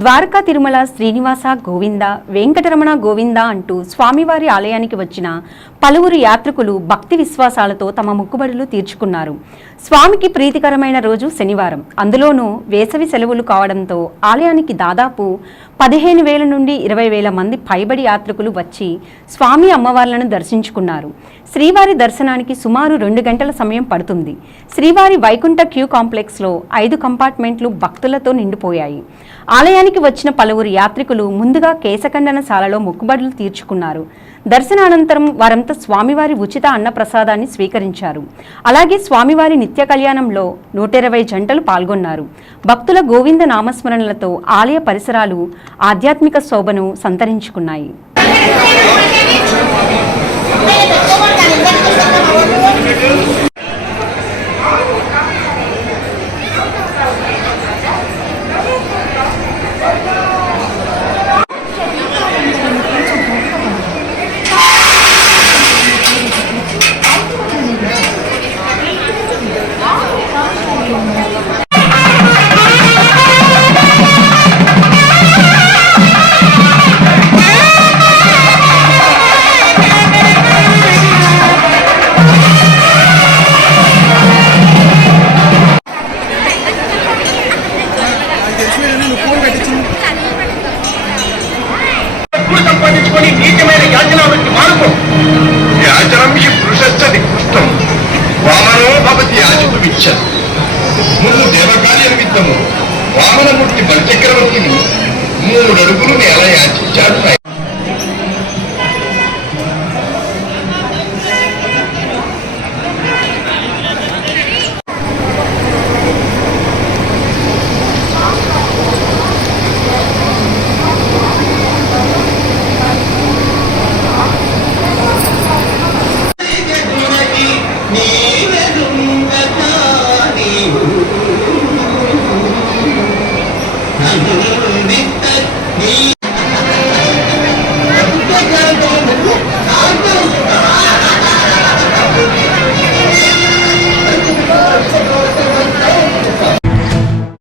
ద్వారకా తిరుమల శ్రీనివాస గోవింద వెంకటరమణ గోవింద అంటూ స్వామివారి ఆలయానికి వచ్చిన పలువురు యాత్రికులు భక్తి విశ్వాసాలతో తమ మొక్కుబడులు తీర్చుకున్నారు. స్వామికి ప్రీతికరమైన రోజు శనివారం, అందులోనూ వేసవి సెలవులు కావడంతో ఆలయానికి దాదాపు 15,000 నుండి 20,000 మంది పైబడి యాత్రికులు వచ్చి స్వామి అమ్మవార్లను దర్శించుకున్నారు. శ్రీవారి దర్శనానికి సుమారు 2 గంటల సమయం పడుతుంది. శ్రీవారి వైకుంఠ క్యూ కాంప్లెక్స్లో 5 కంపార్ట్మెంట్లు భక్తులతో నిండిపోయాయి. ఆలయానికి వచ్చిన పలువురు యాత్రికులు ముందుగా కేశఖండనశాలలో మొక్కుబడులు తీర్చుకున్నారు. దర్శనానంతరం వారంతా స్వామివారి ఉచిత అన్నప్రసాదాన్ని స్వీకరించారు. అలాగే స్వామివారి నిత్య కళ్యాణంలో 120 జంటలు పాల్గొన్నారు. భక్తుల గోవింద నామస్మరణలతో ఆలయ పరిసరాలు ఆధ్యాత్మిక శోభను సంతరించుకున్నాయి. సంపాదించుకొని నీచమైన యాచనావృత్తి మానుకో. యాచనం హి పురుషశ్చ నికృష్టం వామనో భవతి యాచితుమిచ్చతి. నువ్వు దేవకార్య నిమిత్తము వామనమూర్తి బలిచక్రవర్తిని 3 అడుగులు నేల యాచించాడు.